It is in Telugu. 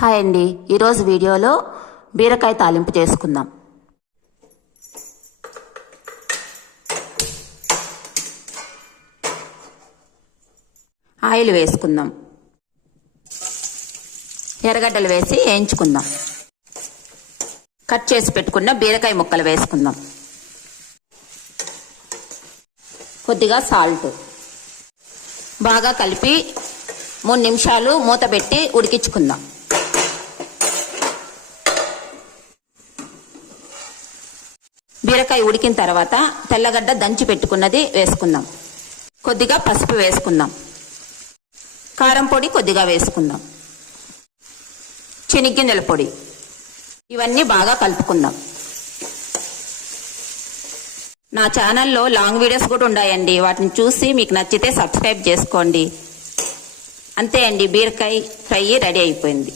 హాయ్ అండి, ఈరోజు వీడియోలో బీరకాయ తాలింపు చేసుకుందాం. ఆయిల్ వేసుకుందాం. ఎర్రగడ్డలు వేసి వేయించుకుందాం. కట్ చేసి పెట్టుకున్న బీరకాయ ముక్కలు వేసుకుందాం. కొద్దిగా సాల్ట్ బాగా కలిపి 3 నిమిషాలు మూత పెట్టి ఉడికించుకుందాం. బీరకాయ ఉడికిన తర్వాత తెల్లగడ్డ దంచి పెట్టుకున్నది వేసుకుందాం. కొద్దిగా పసుపు వేసుకుందాం. కారం పొడి కొద్దిగా వేసుకుందాం. శనగగింజల పొడి, ఇవన్నీ బాగా కలుపుకుందాం. నా ఛానల్లో లాంగ్ వీడియోస్ కూడా ఉన్నాయండి, వాటిని చూసి మీకు నచ్చితే సబ్స్క్రైబ్ చేసుకోండి. అంతే అండి, బీరకాయ ఫ్రై రెడీ అయిపోయింది.